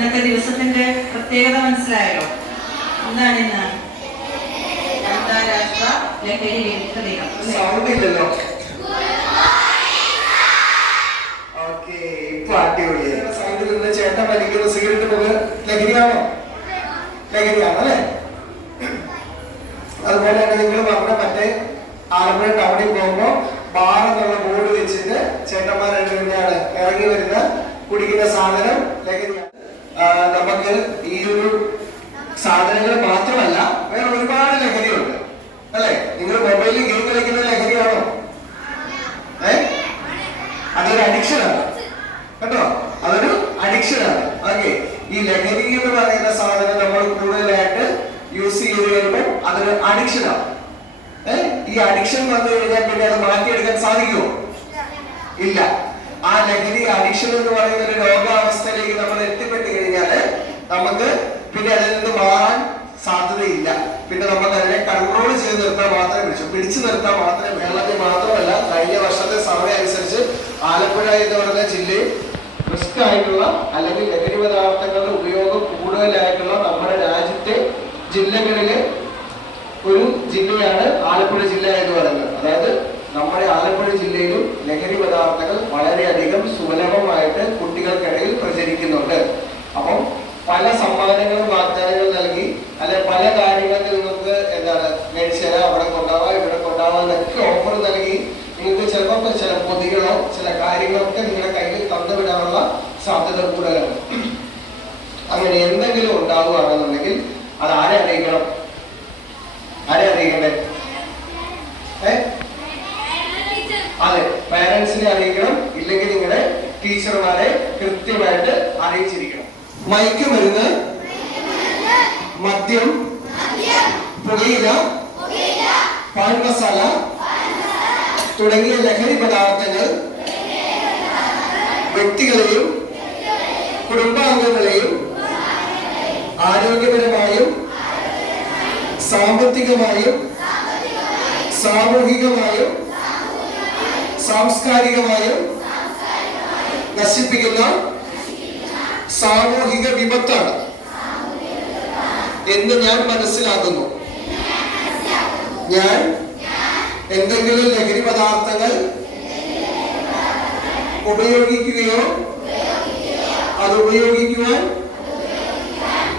ഇന്നത്തെ ദിവസത്തിന്റെ പ്രത്യേകത മനസ്സിലായല്ലോ. എന്താണ് ഇന്ന്? അന്താരാഷ്ട്ര ലഹരി വിരുദ്ധ ദിനം. സൗണ്ടില്ലല്ലോ. ഓക്കെ, ഇപ്പൊ അടിപൊളിയാണ്. സൗണ്ടിൽ നിന്ന് ചേട്ടൻ വലിക്കുന്ന സിഗരറ്റ് പുക ലഹരിയാണോ? ലഹരിയാണ് അല്ലേ? അതുപോലെ തന്നെ നിങ്ങൾ പറഞ്ഞ മറ്റേ ആലപ്പുഴ ടൗണിൽ പോകുമ്പോ ബാർ എന്നുള്ള ബോർഡ് വെച്ചിട്ട് ചേട്ടന്മാരായിട്ട് തന്നെയാണ് ഇറങ്ങി വരുന്ന കുടിക്കുന്ന സാധനം ലഹരിയാണ്. നമുക്ക് ഈ ഒരു സാധനങ്ങൾ മാത്രമല്ല വേറെ ഒരുപാട് ലഹരിയുണ്ട് അല്ലെ? നിങ്ങൾ മൊബൈലിൽ ഗെയിം കളിക്കുന്ന ലഹരിയാണോ? അതൊരു അഡിക്ഷനാണ് കേട്ടോ, അതൊരു അഡിക്ഷനാണ്. ഓക്കെ, ഈ ലഹരി എന്ന് പറയുന്ന സാധനം നമ്മൾ കൂടുതലായിട്ട് യൂസ് ചെയ്ത് കഴിയുമ്പോൾ അതൊരു അഡിക്ഷനാണ്. ഈ അഡിക്ഷൻ വന്നു കഴിഞ്ഞാൽ പിന്നെ അത് മാറ്റിയെടുക്കാൻ സാധിക്കുമോ? ഇല്ല. ആ ലഹരി അഡിക്ഷൻ എന്ന് പറയുന്ന ഒരു രോഗാവസ്ഥയിലേക്ക് നമ്മൾ എത്തിപ്പെട്ട് കഴിഞ്ഞാൽ നമുക്ക് പിന്നെ അതിൽ നിന്ന് മാറാൻ സാധ്യതയില്ല. പിന്നെ നമുക്ക് അതിനെ കൺട്രോൾ ചെയ്ത് നിർത്താൻ മാത്രമേ പിടിച്ചു നിർത്താൻ മാത്രമേ. കേരളത്തിൽ മാത്രമല്ല, കഴിഞ്ഞ വർഷത്തെ സർവേ അനുസരിച്ച് ആലപ്പുഴ എന്ന് പറയുന്ന ജില്ലയിൽ റിസ്ക് ആയിട്ടുള്ള അല്ലെങ്കിൽ ലഹരി പദാർത്ഥങ്ങളുടെ ഉപയോഗം കൂടുതലായിട്ടുള്ള നമ്മുടെ രാജ്യത്തെ ജില്ലകളിലെ ഒരു ജില്ലയാണ് ആലപ്പുഴ ജില്ല എന്ന് പറയുന്നത്. അതായത് നമ്മുടെ ആലപ്പുഴ ജില്ലയിലും ലഹരി പദാർത്ഥങ്ങൾ വളരെയധികം സുലഭമായിട്ട് കുട്ടികൾക്കിടയിൽ പ്രചരിക്കുന്നുണ്ട്. അപ്പം പല സമ്മാനങ്ങളും വാഗ്ദാനങ്ങളും നൽകി അല്ലെ പല കാര്യങ്ങൾക്ക് നിങ്ങൾക്ക് എന്താണ് മേടിച്ചാൽ അവിടെ കൊണ്ടാവാം ഇവിടെ കൊണ്ടാവാം എന്നൊക്കെ ഓഫർ നൽകി നിങ്ങൾക്ക് ചിലപ്പോൾ ചില പൊതികളോ ചില കാര്യങ്ങളൊക്കെ നിങ്ങളുടെ കയ്യിൽ തന്നുവിടാനുള്ള സാധ്യത കൂടുതലാണ്. അങ്ങനെ എന്തെങ്കിലും ഉണ്ടാവുകയാണെന്നുണ്ടെങ്കിൽ അത് ആരെ അറിയിക്കണം? ആരെ അറിയിക്കണ്ടേ? അതെ, പാരന്റ്സിനെ അറിയിക്കണം. ഇല്ലെങ്കിൽ നിങ്ങളുടെ ടീച്ചർമാരെ കൃത്യമായിട്ട് അറിയിച്ചിരിക്കണം. മയക്കുമരുന്ന്, മദ്യം, പുകയില, പാൻ മസാല തുടങ്ങിയ ലഹരി പദാർത്ഥങ്ങൾ വ്യക്തികളെയും കുടുംബാംഗങ്ങളെയും ആരോഗ്യപരമായും സാമ്പത്തികമായും സാമൂഹികമായും സാംസ്കാരികമായും നശിപ്പിക്കുന്ന സാമൂഹിക വിപത്താണ് എന്ന് ഞാൻ മനസ്സിലാക്കുന്നു. ഞാൻ എന്തെങ്കിലും ലഹരി പദാർത്ഥങ്ങൾ ഉപയോഗിക്കുകയോ അത് ഉപയോഗിക്കുവാൻ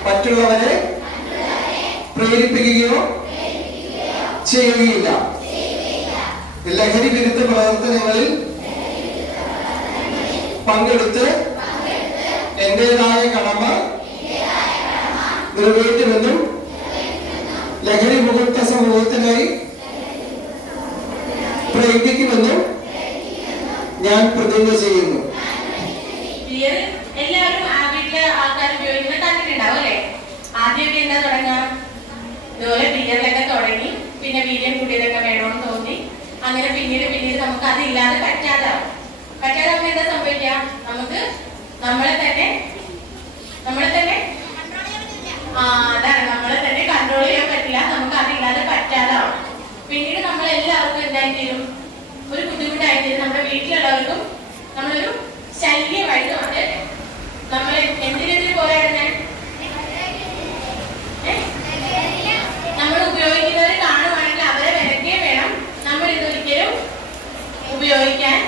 മറ്റുള്ളവരെ പ്രേരിപ്പിക്കുകയോ ചെയ്യുകയില്ല. ലഹരി വിരുദ്ധ പ്രവർത്തനങ്ങളിൽ പങ്കെടുത്ത് എന്റേതായ കടമ നിറവേറ്റുമെന്നും ലഹരി മുക്ത സമൂഹത്തിനായി പ്രയത്നിക്കുമെന്നും ഞാൻ പ്രതിജ്ഞ ചെയ്യുന്നു. എല്ലാവരും വീട്ടിലെ ആൾക്കാർ ഉപയോഗിക്കുന്ന കണ്ടിട്ടുണ്ടാവും അല്ലെ? ആദ്യമൊക്കെ എന്താ തുടങ്ങാം? ഇതുപോലെ ബിയറിലൊക്കെ തുടങ്ങി പിന്നെ വീര്യം കൂട്ടിയതൊക്കെ വേണമെന്ന് തോന്നി അങ്ങനെ പിന്നീട് നമുക്ക് അതില്ലാതെ പറ്റാതാവും. എന്താ സംഭവിക്കുക? നമുക്ക് നമ്മളെ തന്നെ അതാണ് നമ്മളെ തന്നെ കൺട്രോൾ ചെയ്യാൻ പറ്റില്ല. നമുക്ക് അതില്ലാതെ പറ്റാതാവും. പിന്നീട് നമ്മളെല്ലാവർക്കും എന്തായി തീരും? ഒരു ബുദ്ധിമുട്ടായി തീരും. നമ്മുടെ വീട്ടിലുള്ളവർക്കും നമ്മളൊരു ശല്യമായിട്ട് അത് നമ്മൾ എന്തിനെതിരെ പോരാടുന്ന നമ്മൾ ഉപയോഗിക്കുന്നവർ കാണുവാണെങ്കിൽ അവരെ വിലക്കേ വേണം. നമ്മൾ ഇതൊരിക്കലും ഉപയോഗിക്കാൻ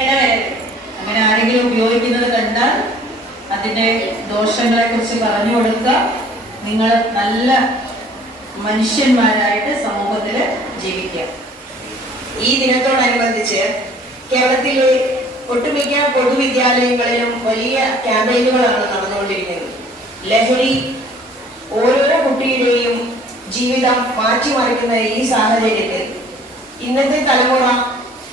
ഇടവരരുത്. അങ്ങനെ ആരെങ്കിലും ഉപയോഗിക്കുന്നത് കണ്ടാൽ അതിന്റെ ദോഷങ്ങളെ കുറിച്ച് പറഞ്ഞു കൊടുക്കുക. നിങ്ങൾ നല്ല മനുഷ്യന്മാരായിട്ട് സമൂഹത്തിൽ ജീവിക്കുക. ഈ ദിനത്തോടനുബന്ധിച്ച് കേരളത്തിലെ ഒട്ടുമിക്ക പൊതുവിദ്യാലയങ്ങളിലും വലിയ ക്യാമ്പയിനുകളാണ് നടന്നുകൊണ്ടിരിക്കുന്നത്. ലഹരി ഓരോ കുട്ടിയുടെയും ജീവിതം മാറ്റിമറിക്കുന്ന ഈ സാഹചര്യത്തിൽ ഇന്നത്തെ തലമുറ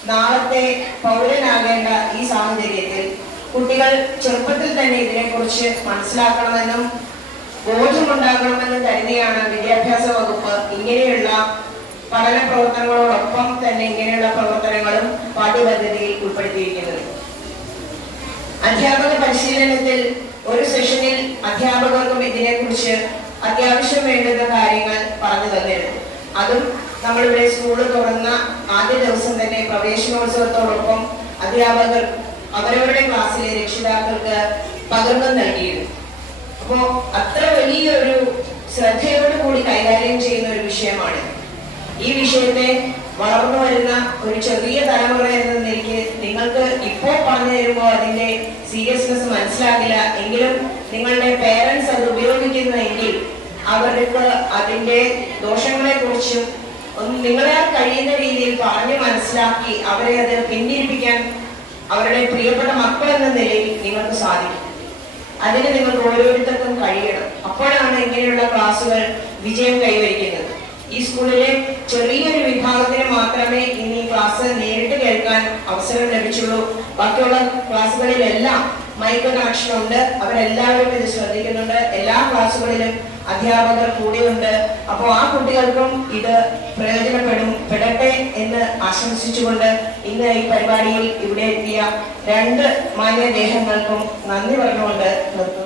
നാളത്തെ പൗരനാകേണ്ട ഈ സാഹചര്യത്തിൽ കുട്ടികൾ ചെറുപ്പത്തിൽ തന്നെ ഇതിനെക്കുറിച്ച് മനസ്സിലാക്കണമെന്നും ബോധമുണ്ടാകണമെന്നും കരുതിയാണ് വിദ്യാഭ്യാസ വകുപ്പ് ഇങ്ങനെയുള്ള പഠന പ്രവർത്തനങ്ങളോടൊപ്പം തന്നെ ഇങ്ങനെയുള്ള പ്രവർത്തനങ്ങളും പാഠ്യപദ്ധതിയിൽ ഉൾപ്പെടുത്തിയിരിക്കുന്നത്. അധ്യാപക പരിശീലനത്തിൽ ഒരു സെഷനിൽ അധ്യാപകർക്കും ഇതിനെക്കുറിച്ച് അത്യാവശ്യം വേണ്ടുന്ന കാര്യങ്ങൾ പറഞ്ഞു തന്നിരുന്നു. അതും നമ്മളിവിടെ സ്കൂള് തുറന്ന ആദ്യ ദിവസം തന്നെ പ്രവേശനോത്സവത്തോടൊപ്പം അധ്യാപകർ അവരവരുടെ ക്ലാസ്സിലെ രക്ഷിതാക്കൾക്ക് പകർന്നു നൽകിയിരുന്നു. അപ്പോ അത്ര വലിയൊരു ശ്രദ്ധയോടുകൂടി കൈകാര്യം ചെയ്യുന്ന ഒരു വിഷയമാണ്. ഈ വിഷയത്തെ വളർന്നു വരുന്ന ഒരു ചെറിയ തലമുറ എന്ന നിലയ്ക്ക് നിങ്ങൾക്ക് ഇപ്പോൾ പറഞ്ഞു തരുമ്പോൾ അതിന്റെ സീരിയസ്നെസ് മനസ്സിലാകില്ല. എങ്കിലും നിങ്ങളുടെ പേരൻസ് അത് ഉപയോഗിക്കുന്നുവെങ്കിൽ അവർക്ക് അതിന്റെ ദോഷങ്ങളെ കുറിച്ചും നിങ്ങളാൽ കഴിയുന്ന രീതിയിൽ പറഞ്ഞു മനസ്സിലാക്കി അവരെ അത് പിന്തിരിപ്പിക്കാൻ അവരുടെ പ്രിയപ്പെട്ട മക്കൾ എന്ന നിലയിൽ നിങ്ങൾക്ക് സാധിക്കും. അതിന് നിങ്ങൾക്ക് ഓരോരുത്തർക്കും കഴിയണം. അപ്പോഴാണ് ഇങ്ങനെയുള്ള ക്ലാസുകൾ വിജയം കൈവരിക്കുന്നത്. ഈ സ്കൂളിലെ ചെറിയൊരു വിഭാഗത്തിന് മാത്രമേ ഇനി ക്ലാസ് നേരിട്ട് കേൾക്കാൻ അവസരം ലഭിച്ചുള്ളൂ. ബാക്കിയുള്ള ക്ലാസ്സുകളിലെല്ലാം മൈക്ക് കണക്ഷൻ ഉണ്ട്. അവരെല്ലാവരും ഇത് ശ്രദ്ധിക്കുന്നുണ്ട്. എല്ലാ ക്ലാസ്സുകളിലും അധ്യാപകർ കൂടെയുണ്ട്. അപ്പോൾ ആ കുട്ടികൾക്കും ഇത് പ്രയോജനപ്പെടട്ടെ എന്ന് ആശംസിച്ചുകൊണ്ട് ഇന്ന് ഈ പരിപാടിയിൽ ഇവിടെ എത്തിയ 2 മാന്യദേഹങ്ങൾക്കും നന്ദി പറഞ്ഞുകൊണ്ട് നിർത്തുന്നു.